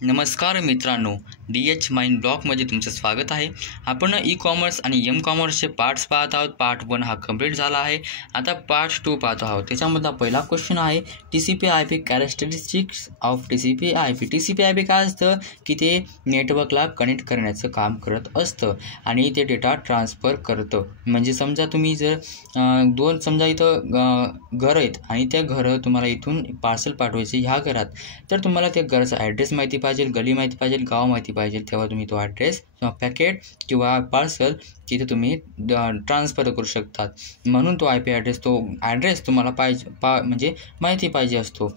नमस्कार मित्रांनो, DH mind ब्लॉगमध्ये तुमचं स्वागत आहे. आपण ई कॉमर्स आणि एम कॉमर्सचे पार्ट्स पाहत आहोत. पार्ट 1 हा कंप्लीट झाला आहे. आता पार्ट 2 पाहतो आहोत. त्याच्यामधला पहिला क्वेश्चन आहे TCP/IP characteristics of TCP/IP. TCP/IP काय असतं की ते नेटवर्कला कनेक्ट करण्याचं काम करत असतं आणि ते डेटा ट्रान्सफर करतं. म्हणजे समजा तुम्ही जर समजा इथं घर आहेत आणि त्या घरं तुम्हाला इथून पार्सल पाठवायचे ह्या घरात, तर तुम्हाला त्या घराचा ॲड्रेस माहिती पाहिजे, गली माहिती पाहिजे, गाव माहिती पाहिजे. तेव्हा तुम्ही तो ॲड्रेस किंवा पॅकेट किंवा पार्सल तिथे तुम्ही ट्रान्सफर करू शकतात. म्हणून तो ॲड्रेस तुम्हाला म्हणजे माहिती पाहिजे असतो.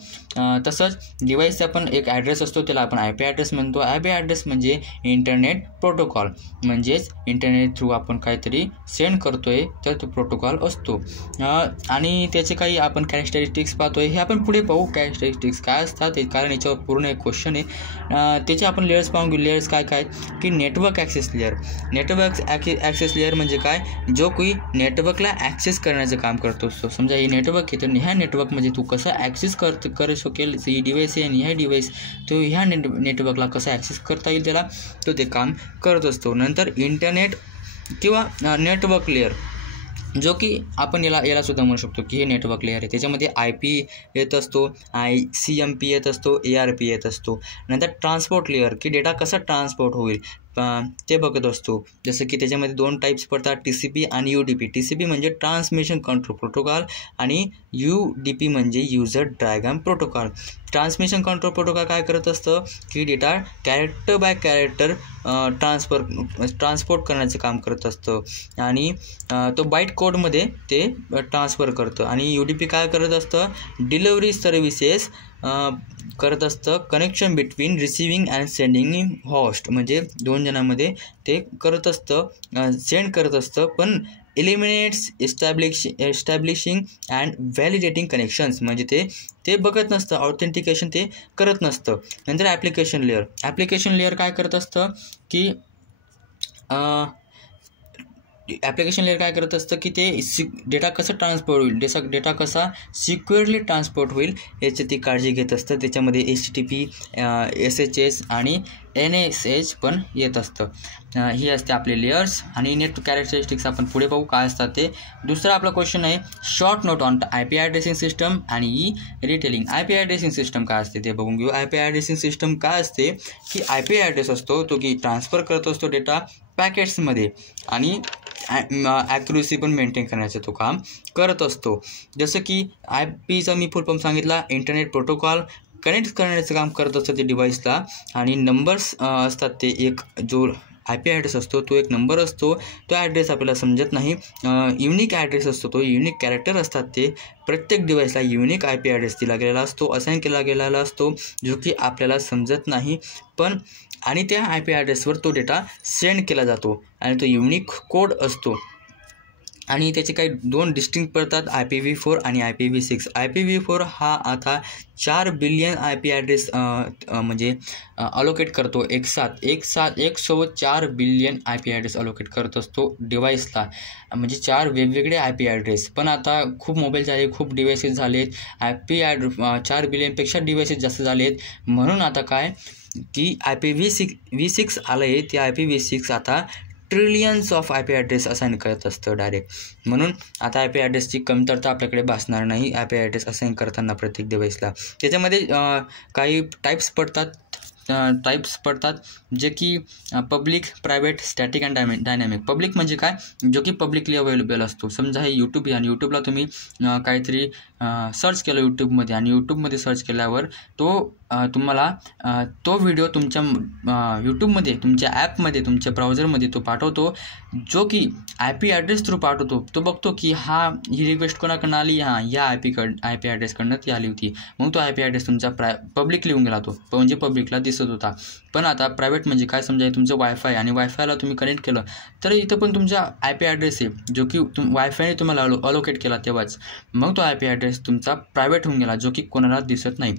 तसंच डिव्हाइसचा पण एक ॲड्रेस असतो, त्याला आपण IP ॲड्रेस म्हणतो. IP ॲड्रेस म्हणजे इंटरनेट प्रोटोकॉल, म्हणजेच इंटरनेट थ्रू आपण काहीतरी सेंड करतोय तर तो प्रोटोकॉल असतो. आणि त्याचे काही आपण कॅरेक्टरिस्टिक्स पाहतोय, हे आपण पुढे पाहू. कॅरेक्टरिस्टिक्स काय असतात ते, कारण याच्यावर पूर्ण एक क्वेश्चन आहे. त्याचे आपण लेयर्स पाहून घेऊ. लेयर्स काय काय की network access layer. Network access layer म्हणजे काय, जो की नेटवर्कला ॲक्सेस करण्याचं काम करतो असतो. समजा हे नेटवर्क आहे, तर ह्या नेटवर्कमध्ये तू कसं ॲक्सेस करू शकेल, ही डिव्हाइस आहे आणि ह्या डिव्हाइस तो ह्या नेटवर्कला कसं ॲक्सेस करता येईल त्याला, तो ते काम करत असतो. नंतर इंटरनेट किंवा नेटवर्क लेअर, जो की आपण याला सुद्धा म्हणू शकतो की हे नेटवर्क लेअर आहे. त्याच्यामध्ये IP येत असतो, ICMP येत असतो, ARP येत असतो. नंतर ट्रान्सपोर्ट लेअर की डेटा कसा ट्रान्सपोर्ट होईल ते बघत असतो. जसं की त्याच्यामध्ये 2 टाईप्स पडतात, TCP आणि UDP. TCP म्हणजे ट्रान्समिशन कंट्रोल प्रोटोकॉल आणि UDP म्हणजे user datagram protocol. Transmission control protocol काय करत असतं की data character by character transport करण्याचं काम करत असतं आणि तो बाईट कोडमध्ये ते ट्रान्सफर करतं. आणि UDP काय करत असतं, डिलिव्हरी सर्व्हिसेस करत असतं, connection between receiving and sending host, म्हणजे 2 जणांमध्ये ते करत असतं, सेंड करत असतं, पण एलिमिनेट्स एस्टॅब्लिशिंग अँड व्हॅलिडेटिंग कनेक्शन्स, म्हणजे ते बघत नसतं, ऑथेंटिकेशन ते करत नसतं. नंतर ॲप्लिकेशन लेअर काय करत असतं की ॲप्लिकेशन लेअर काय करत असतं की ते डेटा कसं ट्रान्सपोर्ट होईल, डेटा कसा सिक्युअरली ट्रान्सपोर्ट होईल याची ती काळजी घेत असतं. त्याच्यामध्ये HTTP, SSH आणि NSH पण येत असतं. ही असते आपले लेयर्स. आणि नेट कॅरेक्टरिस्टिक्स आपण पुढे पाहू काय असतात ते. दुसरा आपला क्वेश्चन आहे short note on IP addressing system आणि रिटेलिंग. IP ॲड्रेसिंग सिस्टम काय असते ते बघून घेऊ. IP ॲड्रेसिंग सिस्टम काय असते की IP ॲड्रेस असतो तो की ट्रान्सफर करत असतो डेटा पॅकेट्समध्ये आणि ॲक्युरसी पण मेंटेन करण्याचं तो काम करत असतो. जसं की IPचा मी फुल फॉर्म सांगितला, इंटरनेट प्रोटोकॉल कनेक्ट करण्याचं काम करत असतं ते डिव्हाइसला. आणि नंबर्स असतात, ते एक जो IP ॲड्रेस असतो तो एक नंबर असतो, तो ॲड्रेस आपल्याला समजत नाही. युनिक ॲड्रेस असतो, तो युनिक कॅरेक्टर असतात, ते प्रत्येक डिव्हाइसला युनिक IP ॲड्रेस दिला गेलेला असतो, असाइन केला गेलेला असतो, जो की आपल्याला समजत नाही. पण आणि त्या IP ॲड्रेसवर तो डेटा सेंड केला जातो आणि तो युनिक कोड असतो. आणि त्याचे काही 2 डिस्टिंक्ट पडतात, IPv4 आणि IPv6. IPv4 हा आता 4 बिलियन IP ॲड्रेस म्हणजे अलोकेट करतो. एक सोबत 4 बिलियन IP ॲड्रेस अलोकेट करत असतो डिव्हाइसला, म्हणजे 4 वेगवेगळे IP ॲड्रेस. पण आता खूप मोबाईल झाले, खूप डिव्हाइसेस झालेत, 4 बिलियनपेक्षा डिव्हाइसेस जास्त झालेत. म्हणून आता काय की IPv6 आलं आहे, ते IPv6 आता trillions of IP address assign करत असतं डायरेक्ट. म्हणून आता IP ॲड्रेसची कमतरता आपल्याकडे भासणार नाही IP ॲड्रेस असाइन करताना प्रत्येक डिव्हाइसला. त्याच्यामध्ये काही टाईप्स पडतात जे की public, private, static and dynamic. Public म्हणजे काय, जो की पब्लिकली अवेलेबल असतो. समजा हे यूट्यूब आहे आणि यूट्यूबला तुम्ही काहीतरी सर्च केलं यूट्यूबमध्ये आणि यूट्यूबमध्ये सर्च केल्यावर तुम्हाला तो व्हिडिओ तुमच्या यूट्यूबमध्ये, तुमच्या ॲपमध्ये, तुमच्या ब्राउझरमध्ये तो पाठवतो, जो की IP ॲड्रेस थ्रू पाठवतो. तो बघतो की ही रिक्वेस्ट कोणाकडनं आली, या IP ॲड्रेसकडनं ती आली होती. मग तो IP ॲड्रेस तुमचा पब्लिक लिहून गेला, तो म्हणजे पब्लिकला दिसत होता. पण आता प्रायव्हेट म्हणजे काय, समजा तुमचं वायफाय आणि वायफायला तुम्ही कनेक्ट केलं, तर इथं पण तुमचा IP ॲड्रेस आहे, जो की वायफायने तुम्हाला अलोकेट केला तेव्हाच. मग तो IP ॲड्रेस तुमचा प्रायव्हेट होऊन गेला, जो की कोणाला दिसत नाही.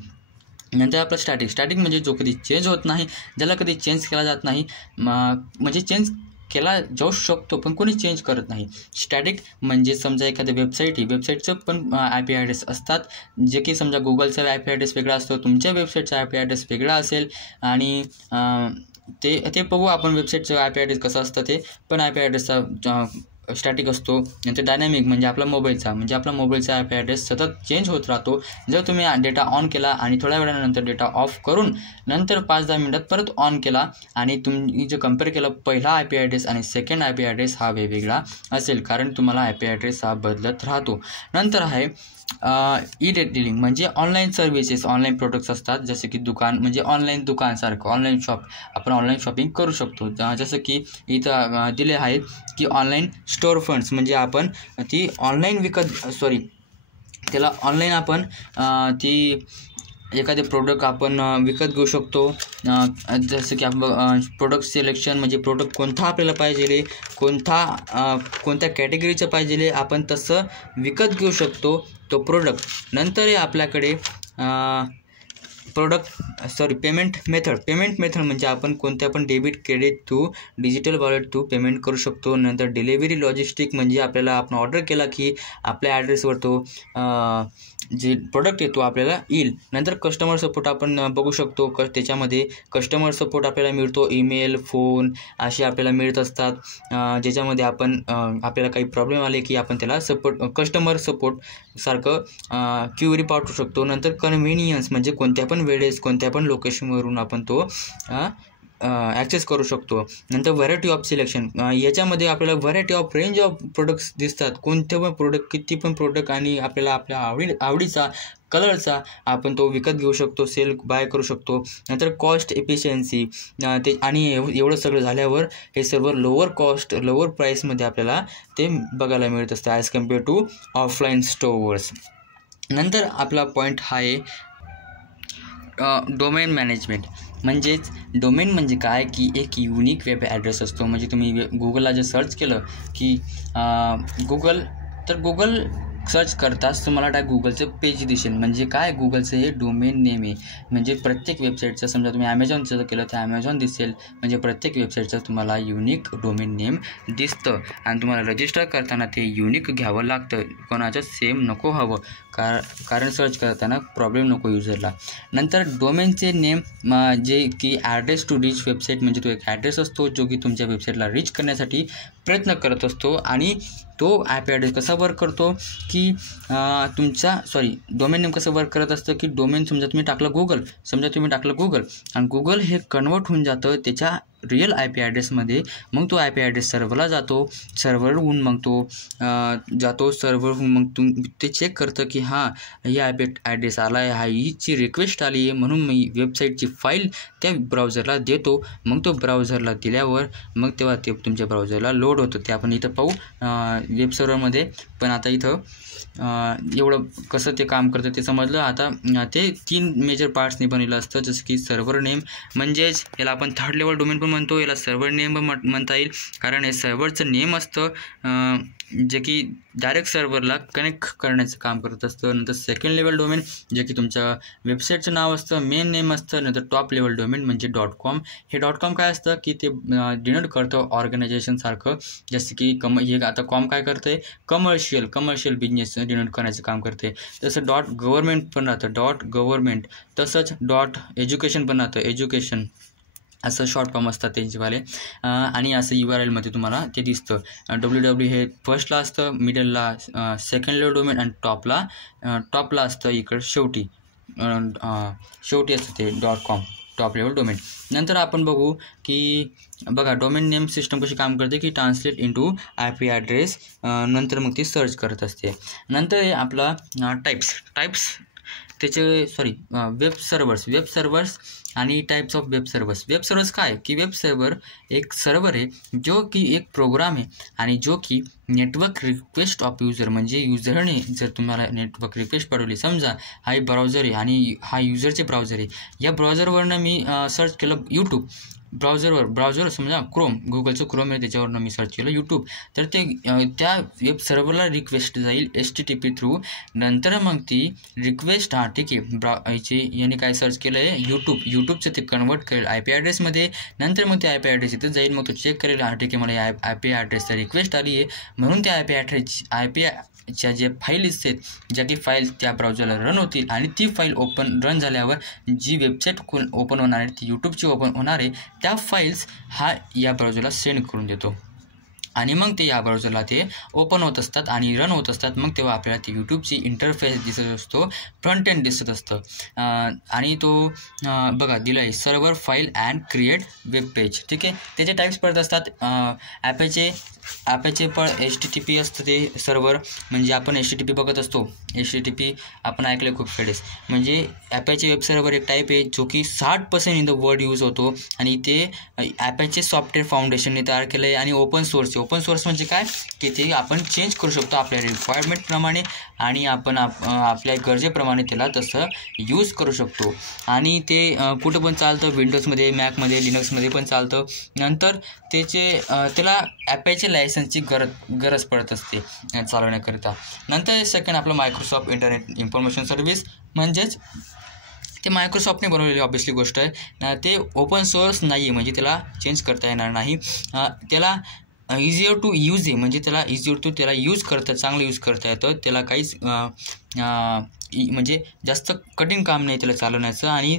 नंतर आपलं स्टॅटिक म्हणजे जो कधी चेंज होत नाही, ज्याला कधी चेंज केला जात नाही, म्हणजे चेंज केला जाऊ शकतो पण कोणी चेंज करत नाही. स्टॅटिक म्हणजे समजा एखाद्या वेबसाईटचं पण IP ॲड्रेस असतात, जे की समजा गुगलचा IP ॲड्रेस वेगळा असतो, तुमच्या वेबसाईटचा IP ॲड्रेस वेगळा असेल आणि ते बघू आपण वेबसाईटचं IP ॲड्रेस कसं असतं ते. पण IP ॲड्रेसचा स्टॅटिक असतो. नंतर डायनॅमिक म्हणजे आपला मोबाईलचा IP ॲड्रेस सतत चेंज होत राहतो. जर तुम्ही डेटा ऑन केला आणि थोड्या वेळानंतर डेटा ऑफ करून नंतर 5-10 मिनिटात परत ऑन केला आणि तुम्ही जर कम्पेअर केलं पहिला IP ॲड्रेस आणि सेकंड IP ॲड्रेस हा वेगवेगळा असेल, कारण तुम्हाला IP ॲड्रेस हा बदलत राहतो. नंतर आहे ई-रिटेलिंग म्हणजे ऑनलाईन सर्व्हिसेस, ऑनलाईन प्रोडक्ट्स असतात, जसे की दुकान म्हणजे ऑनलाईन दुकानसारखं, ऑनलाईन शॉप, आपण ऑनलाईन शॉपिंग करू शकतो. जसं की इथं दिले आहे की ऑनलाईन स्टोअर फंड्स म्हणजे आपण ती ऑनलाईन त्याला ऑनलाईन आपण ती एखादे प्रोडक्ट आपण विकत घेऊ शकतो. जसं की आपण प्रोडक्ट सिलेक्शन म्हणजे प्रोडक्ट कोणता आपल्याला पाहिजे, कोणत्या कॅटेगरीचं पाहिजे, आपण तसं विकत घेऊ शकतो तो प्रोडक्ट. नंतर आहे आपल्याकडे पेमेंट मेथड म्हणजे आपण कोणत्या पण debit, credit through, digital wallet through payment करू शकतो. नंतर डिलिव्हरी लॉजिस्टिक म्हणजे आपण ऑर्डर केला की आपल्या ॲड्रेसवर तो जे प्रोडक्ट येतो आपल्याला येईल. नंतर कस्टमर सपोर्ट आपण बघू शकतो. त्याच्यामध्ये कस्टमर सपोर्ट आपल्याला मिळतो, ईमेल, फोन असे आपल्याला मिळत असतात, ज्याच्यामध्ये आपल्याला काही प्रॉब्लेम आले की आपण त्याला कस्टमर सपोर्ट सारखं क्युरी पाठवू शकतो. नंतर कन्व्हिनियन्स म्हणजे कोणत्या पण वेळेस कोणत्या पण लोकेशनवरून आपण तो ॲक्सेस करू शकतो. नंतर व्हरायटी ऑफ सिलेक्शन, याच्यामध्ये आपल्याला variety of range of products दिसतात. कोणते पण प्रोडक्ट, किती पण प्रोडक्ट आणि आपल्याला आपल्या आवडीचा कलरचा आपण तो विकत घेऊ शकतो, बाय करू शकतो. नंतर कॉस्ट एफिशियन्सी आणि एवढं सगळं झाल्यावर हे सर्व लोअर प्राईसमध्ये आपल्याला ते बघायला मिळत असतं as compared to offline stores. नंतर आपला पॉईंट हा आहे डोमेन मॅनेजमेंट. म्हणजेच डोमेन म्हणजे काय की एक युनिक वेब ॲड्रेस असतो. म्हणजे तुम्ही गुगलला जर सर्च केलं की गुगल सर्च करताच तुम्हाला गुगलचं पेज दिसेल. म्हणजे काय, गुगलचं हे डोमेन नेम आहे. म्हणजे प्रत्येक वेबसाईटचं, समजा तुम्ही ॲमेझॉनचं केलं तर ॲमेझॉन दिसेल. म्हणजे प्रत्येक वेबसाईटचं तुम्हाला युनिक डोमेन नेम दिसतं आणि तुम्हाला रजिस्टर करताना ते युनिक घ्यावं लागतं. कोणाचं सेम नको हवं, कारण सर्च करताना प्रॉब्लेम नको युजरला. नंतर डोमेनचे नेम जे की ॲड्रेस टू रीच वेबसाईट म्हणजे तो एक ॲड्रेस असतो जो की तुमच्या वेबसाईटला रीच करण्यासाठी प्रयत्न करत असतो. आणि तो IP ॲड्रेस कसा वर्क करतो की डोमेन नेम कसं वर्क करत असतं की डोमेन समजा तुम्ही टाकलं गुगल आणि गुगल हे कन्वर्ट होऊन जातं त्याच्या रिअल IP ॲड्रेसमध्ये. मग तो IP ॲड्रेस सर्व्हरला जातो, सर्व्हरहून मग तो सर्व्हरहून मग ते चेक करतं की हां ही IP ॲड्रेस आला आहे, हीची रिक्वेस्ट आली आहे, म्हणून मी वेबसाईटची फाईल त्या ब्राउझरला देतो. मग तो ब्राउझरला दिल्यावर मग तेव्हा ते तुमच्या ब्राउझरला लोड होतं. ते आपण इथं पाहू वेब सर्व्हरमध्ये. पण आता इथं एवढं कसं ते काम करतं ते समजलं. आता ते 3 मेजर पार्ट्सनी बनलेलं असतं. जसं की सर्व्हर नेम म्हणजेच याला आपण थर्ड लेवल डोमेन पण म्हणतो, याला सर्व्हर नेम पण म्हणता येईल, कारण हे सर्व्हरचं नेम असतं जे की डायरेक्ट सर्व्हरला कनेक्ट करण्याचं काम करत असतं. नंतर सेकंड लेवल डोमेन जे की तुमच्या वेबसाईटचं नाव असतं, मेन नेम असतं. नंतर टॉप लेवल डोमेन म्हणजे .com. हे .com काय असतं की ते डिनोट करतं ऑर्गनायझेशनसारखं. जसं की हे आता कॉम काय करतं आहे, कमर्शियल बिझनेस डिनोट करण्याचं काम करते. तसं .गव्हर्नमेंट पण राहतं, .गव्हर्नमेंट. तसंच .एज्युकेशन पण राहतं, एज्युकेशन असं शॉर्ट फॉर्म असतात त्यांचेवाले. आणि असं URLमध्ये तुम्हाला ते दिसतं. www हे फर्स्टला असतं, मिडलला सेकंड लेवल डोमेन आणि टॉपला असतं इकडं शेवटी असतं ते .com टॉप लेवल डोमेन. नंतर आपण बघू की बघा डोमेन नेम सिस्टम कशी काम करते की ट्रान्सलेट इंटू IP ॲड्रेस, नंतर मग ती सर्च करत असते. नंतर आपला टाईप्स वेब सर्व्हर्स आणि टाईप्स ऑफ वेब सर्व्हर्स काय की वेब सर्व्हर एक सर्व्हर आहे जो की एक प्रोग्राम आहे आणि जो की नेटवर्क रिक्वेस्ट ऑफ युजर म्हणजे युजरने जर तुम्हाला नेटवर्क रिक्वेस्ट पाठवली, समजा हा एक ब्राउझर आहे आणि हा युजरचे ब्राउझर आहे, या ब्राउझरवरनं मी सर्च केलं यूट्यूब, ब्राउझर समजा गुगलचं क्रोम आहे त्याच्यावरनं मी सर्च केलं यूट्यूब, तर ते त्या वेब सर्व्हरला रिक्वेस्ट जाईल HTTP थ्रू. नंतर मग ती रिक्वेस्ट ठीक आहे याने काय सर्च केलं आहे यूट्यूबचं ते कन्वर्ट करेल IP ॲड्रेसमध्ये. नंतर मग ते IP ॲड्रेस इथं जाईल, मग तो चेक करेल, हा ठीक आहे मला IP ॲड्रेसचा रिक्वेस्ट आली आहे, म्हणून त्या IP जे फाईल्स आहेत, ज्या की फाईल त्या ब्राउझरला रन होतील आणि ती फाईल रन झाल्यावर जी वेबसाईट ओपन होणार आहे ती यूट्यूबची ओपन होणार आहे, त्या फाईल्स हा या ब्राउझरला सेंड करून देतो आणि मग ते या ब्राउझरला ते ओपन होत असतात आणि रन होत असतात. मग तेव्हा आपल्याला ती यूट्यूबची इंटरफेस दिसत असतो, फ्रंट एंड दिसत असतं आणि तो बघा दिला आहे server file and create web page. ठीक आहे, त्याचे टाईप्स पडत असतात. ॲपेचे पण HTTP असतं ते सर्व्हर, म्हणजे आपण HTTP बघत असतो. HTTP आपण ऐकलं खूप वेळेस, म्हणजे ॲपेचे वेब सर्व्हर एक टाईप आहे जो की 60% इन द वर्ल्ड यूज होतो आणि ते ॲपेचे सॉफ्टवेअर फाउंडेशनने तयार केलं आहे आणि ओपन सोर्स म्हणजे काय की ते आपण चेंज करू शकतो आपल्या रिक्वायरमेंटप्रमाणे आणि आपण आपल्या गरजेप्रमाणे त्याला तसं यूज करू शकतो आणि ते कुठं पण चालतं, विंडोजमध्ये, मॅकमध्ये, लिनक्समध्ये पण चालतं. नंतर त्याला ॲपेचे लायसन्सची गरज पडत असते चालवण्याकरिता. नंतर सेकंड आपलं मायक्रोसॉफ्ट इंटरनेट इन्फॉर्मेशन सर्व्हिस, म्हणजेच ते मायक्रोसॉफ्टने बनवलेली ऑब्वियसली गोष्ट आहे. ते ओपन सोर्स नाही आहे, म्हणजे त्याला चेंज करता येणार नाही. त्याला इझियर टू यूज आहे, म्हणजे त्याला इझियर टू त्याला चांगलं यूज करता येतं. त्याला काहीच म्हणजे जास्त कठीण काम नाही त्याला चालवण्याचं आणि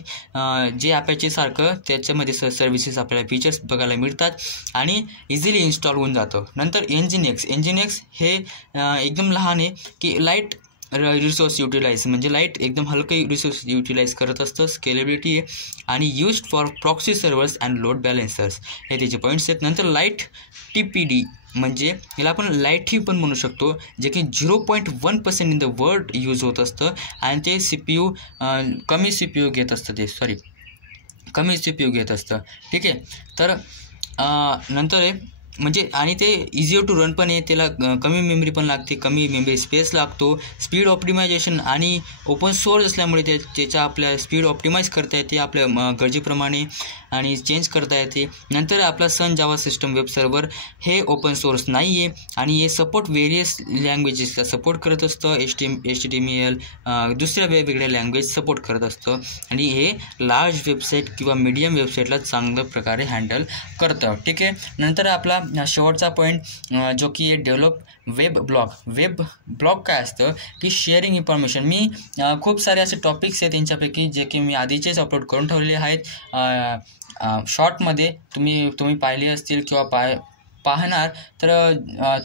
जे ॲपेचे सारखं त्याच्यामध्ये सर्व्हिसेस आपल्याला फीचर्स बघायला मिळतात आणि इझिली इन्स्टॉल होऊन जातं. नंतर एनजीएक्स हे एकदम लहान आहे की लाईट रिसोर्स युटिलाइज, म्हणजे लाईट एकदम हलकं रिसोर्स युटिलाइज करत असतं, स्केलेबिलिटी आहे आणि used for proxy servers and load balancers, हे त्याचे पॉईंट्स आहेत. नंतर लाईट TPD, म्हणजे याला आपण लाईटही पण म्हणू शकतो, जे की 0.1% इन द वर्ल्ड यूज होत असतं आणि ते कमी CPU घेत असतं. ठीक आहे, तर नंतर आहे म्हणजे आणि ते इझियर टू रन पण आहे, त्याला कमी मेमरी पण लागते, कमी मेमरी स्पेस लागतो. स्पीड ऑप्टिमायझेशन आणि ओपन सोर्स असल्यामुळे त्याच्या आपल्या स्पीड ऑप्टिमाइज करता येते आपल्या गरजेप्रमाणे आणि चेंज करता येते. नंतर आपला सन जावा सिस्टम वेब सर्व्हर हे ओपन सोर्स नाही आहे आणि हे सपोर्ट व्हेरियस लँग्वेजेसला सपोर्ट करत असतं. HTML दुसऱ्या वेगवेगळ्या लँग्वेज सपोर्ट करत असतं आणि हे लार्ज वेबसाईट किंवा मीडियम वेबसाईटला चांगल्या प्रकारे हँडल करतं. ठीक आहे, नंतर आपला शेवटचा पॉईंट जो की डेव्हलप वेब ब्लॉग काय असतं की शेअरिंग इन्फॉर्मेशन. मी खूप सारे असे टॉपिक्स आहेत त्यांच्यापैकी जे की मी आधीचेच अपलोड करून ठेवलेले आहेत. शॉर्टमध्ये तुम्ही पाहिले असतील किंवा पाहणार तर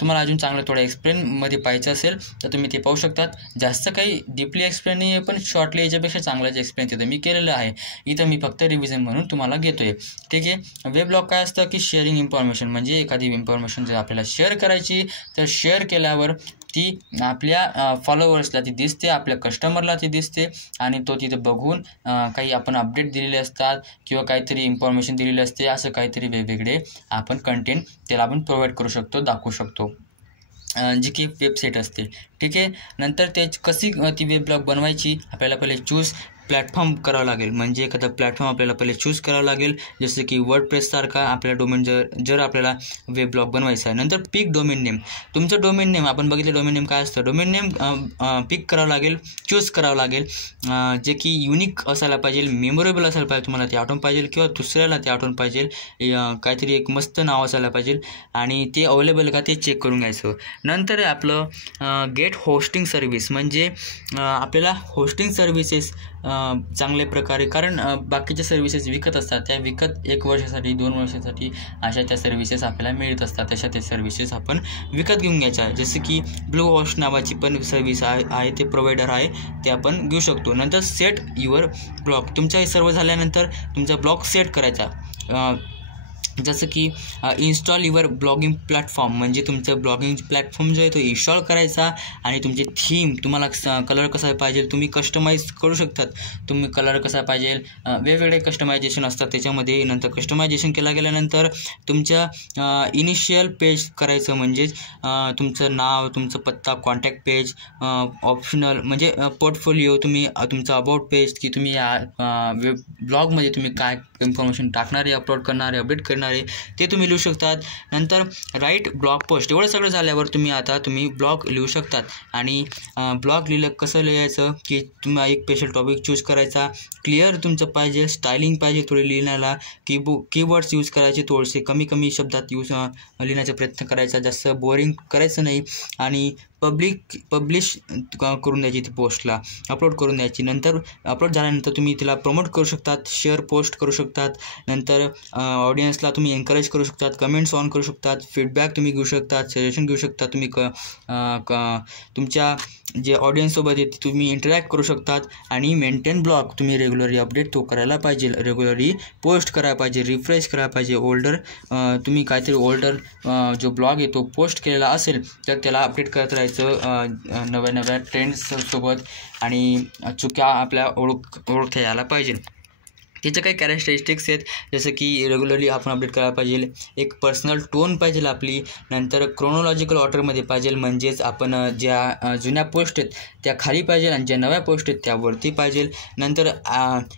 तुम्हाला अजून चांगलं थोडं एक्सप्लेनमध्ये पाहायचं असेल तर तुम्ही ते पाहू शकतात. जास्त काही डीपली एक्सप्लेन नाही आहे, पण शॉर्टली याच्यापेक्षा चांगलंच एक्सप्लेन तिथं मी केलेलं आहे. इथं मी फक्त रिव्हिजन म्हणून तुम्हाला घेतो आहे. ठीक आहे, वेब ब्लॉग काय असतं की शेअरिंग इन्फॉर्मेशन, म्हणजे एखादी इन्फॉर्मेशन जर आपल्याला शेअर करायची तर शेअर केल्यावर ती आपल्या फॉलोअर्सला ती दिसते, आपल्या कस्टमरला ती दिसते आणि तो तिथं बघून काही आपण अपडेट दिलेले असतात किंवा काहीतरी इन्फॉर्मेशन दिलेली असते, असं काहीतरी वेगवेगळे आपण कंटेंट त्याला आपण प्रोव्हाइड करू शकतो, दाखवू शकतो, जी की वेबसाईट असते. ठीक आहे, नंतर कशी ती वेब ब्लॉग बनवायची, आपल्याला पहिले चूज प्लॅटफॉर्म करावं लागेल, म्हणजे एखादा प्लॅटफॉर्म आपल्याला पहिले चूज करावं लागेल, जसं की वर्डप्रेससारखा आपल्या डोमेन जर आपल्याला वेब ब्लॉग बनवायचा आहे. नंतर पिक डोमेन नेम, तुमचं डोमेन नेम आपण बघितलं डोमेन नेम काय असतं, डोमेन नेम पिक करावं लागेल, चूज करावं लागेल, जे की युनिक असायला पाहिजे, मेमोरेबल असायला पाहिजे, तुम्हाला ते आठवण पाहिजे किंवा दुसऱ्याला ते आठवण पाहिजे, काहीतरी एक मस्त नाव असायला पाहिजे आणि ते अवेलेबल का ते चेक करून घ्यायचं. नंतर आपलं गेट होस्टिंग सर्व्हिस, म्हणजे आपल्याला होस्टिंग सर्व्हिसेस चांगल्या प्रकारे, कारण बाकीच्या सर्व्हिसेस विकत असतात, त्या विकत 1 वर्षासाठी 2 वर्षासाठी अशा त्या सर्व्हिसेस आपल्याला मिळत असतात, तशा त्या सर्व्हिसेस आपण विकत घेऊन घ्यायच्या. जसं की ब्लू होस्ट नावाची पण सर्व्हिस आहे, ते प्रोव्हायडर आहे, ते आपण घेऊ शकतो. नंतर सेट युअर ब्लॉग, तुमच्या सर्व झाल्यानंतर तुमचा ब्लॉग सेट करायचा, जसं की इन्स्टॉल युअर ब्लॉगिंग प्लॅटफॉर्म, म्हणजे तुमचं ब्लॉगिंग प्लॅटफॉर्म जो आहे तो इन्स्टॉल करायचा आणि तुमची थीम, तुम्हाला कलर कसा पाहिजे तुम्ही कस्टमाइज करू शकतात, तुम्ही कलर कसा पाहिजे, वेगवेगळे कस्टमायझेशन असतात त्याच्यामध्ये. नंतर कस्टमायझेशन गेल्यानंतर तुमच्या इनिशियल पेज करायचं, म्हणजेच तुमचं नाव, तुमचं पत्ता, कॉन्टॅक्ट पेज, ऑप्शनल म्हणजे पोर्टफोलिओ, तुम्ही तुमचं अबाउट पेज, की तुम्ही या वेब ब्लॉगमध्ये तुम्ही काय इन्फॉर्मेशन टाकणारे, अपलोड करणारे, अपडेट करणारे, आहे ते तुम्ही लिहू शकतात. नंतर राईट ब्लॉग पोस्ट. एवढं सगळं झाल्यावर तुम्ही ब्लॉग लिहू शकतात. आणि ब्लॉग लिहिलं कसं लिहायचं की तुम्ही एक स्पेशल टॉपिक चूज करायचा, क्लिअर तुमचं पाहिजे, स्टायलिंग पाहिजे थोडी लिहिण्याला, कीवर्ड्स यूज करायचे, थोडेसे कमी शब्दात लिहिण्याचा प्रयत्न करायचा, जास्त बोरिंग करायचं नाही. आणि पब्लिश करून द्यायची ती पोस्टला, अपलोड करून द्यायची. नंतर अपलोड झाल्यानंतर तुम्ही तिला प्रमोट करू शकतात, शेअर पोस्ट करू शकतात. नंतर ऑडियन्सला तुम्ही एनकरेज करू शकतात, कमेंट्स ऑन करू शकतात, फीडबॅक तुम्ही घेऊ शकतात, सजेशन घेऊ शकता. तुम्ही तुमच्या जे ऑडियन्ससोबत आहे तुम्ही इंटरॅक्ट करू शकतात. आणि मेंटेन ब्लॉग तुम्ही रेग्युलरली अपडेट तो करायला पाहिजे, रेग्युलरली पोस्ट करायला पाहिजे, रिफ्रेश करायला पाहिजे. तुम्ही काहीतरी ओल्डर जो ब्लॉग आहे तो पोस्ट केलेला असेल तर त्याला अपडेट करत राहायचं नव्या ट्रेंड्ससोबत. आणि चुक्या आपल्या ओळखता यायला पाहिजे. त्याचे काही कॅरेक्टरिस्टिक्स आहेत, जसं की रेग्युलरली आपण अपडेट करायला पाहिजे, एक पर्सनल टोन पाहिजे आपली. नंतर क्रोनॉलॉजिकल ऑर्डरमध्ये पाहिजे, म्हणजेच आपण ज्या जुन्या पोस्ट आहेत त्या खाली पाहिजे आणि ज्या नव्या पोस्ट आहेत त्या वरती पाहिजे. नंतर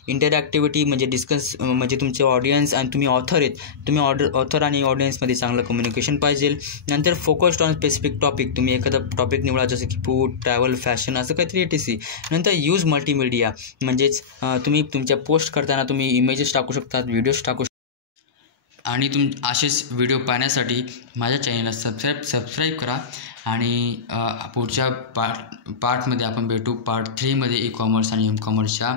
इंटरॅक्टिव्हिटी म्हणजे डिस्कस, म्हणजे तुमचे ऑडियन्स आणि तुम्ही ऑथर आहेत, तुम्ही ऑथर आणि ऑडियन्समध्ये चांगलं कम्युनिकेशन पाहिजे. नंतर फोकस्ड ऑन स्पेसिफिक टॉपिक, तुम्ही एखादा टॉपिक निवडा, जसं की फूड, ट्रॅव्हल, फॅशन, असं काहीतरी etc. नंतर यूज मल्टीमीडिया, म्हणजेच तुम्ही तुमच्या पोस्ट करताना तुम्ही इमेजेस टाकू शकतात, व्हिडिओज टाकू शकता. आणि असेच व्हिडिओ पाहण्यासाठी माझ्या चॅनलला सबस्क्राईब करा. आणि पुढच्या पार्टमध्ये आपण भेटू, पार्ट 3मध्ये ई कॉमर्स आणि एम कॉमर्सच्या.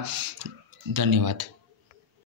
धन्यवाद.